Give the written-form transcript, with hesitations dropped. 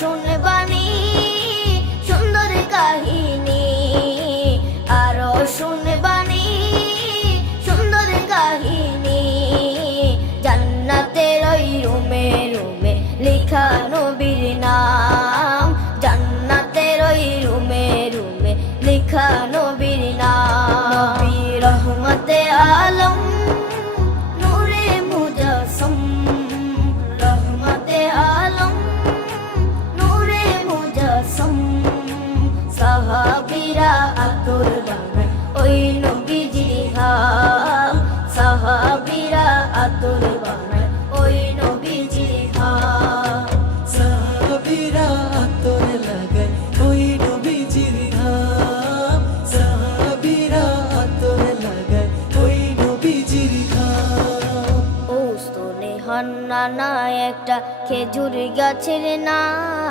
শুনবানি সুন্দর কাহিনী, আরো শুনবানি সুন্দর কাহিনী। জান্নাতের ওই রুমে রুমে লেখা নবীর নাম, জান্নাতের ওই রুমে রুমে লেখা নবীর নাম। নবী রহমতে আলম নূরে মুজাসসম, রহমতে আলম নূরে মুজাসসম। সাহাবীরা আতর বানায় ওই নবীজির ঘাম, সাহাবীরা আতর বানায় ওই নবীজির ঘাম। সাহাবীরা আতর লাগায় ওই নবীজির ঘাম, সাহাবীরা আতর লাগায় ওই নবীজির ঘাম। ও স্তনে হান্নানা একটা খেজুর গাছের নাম।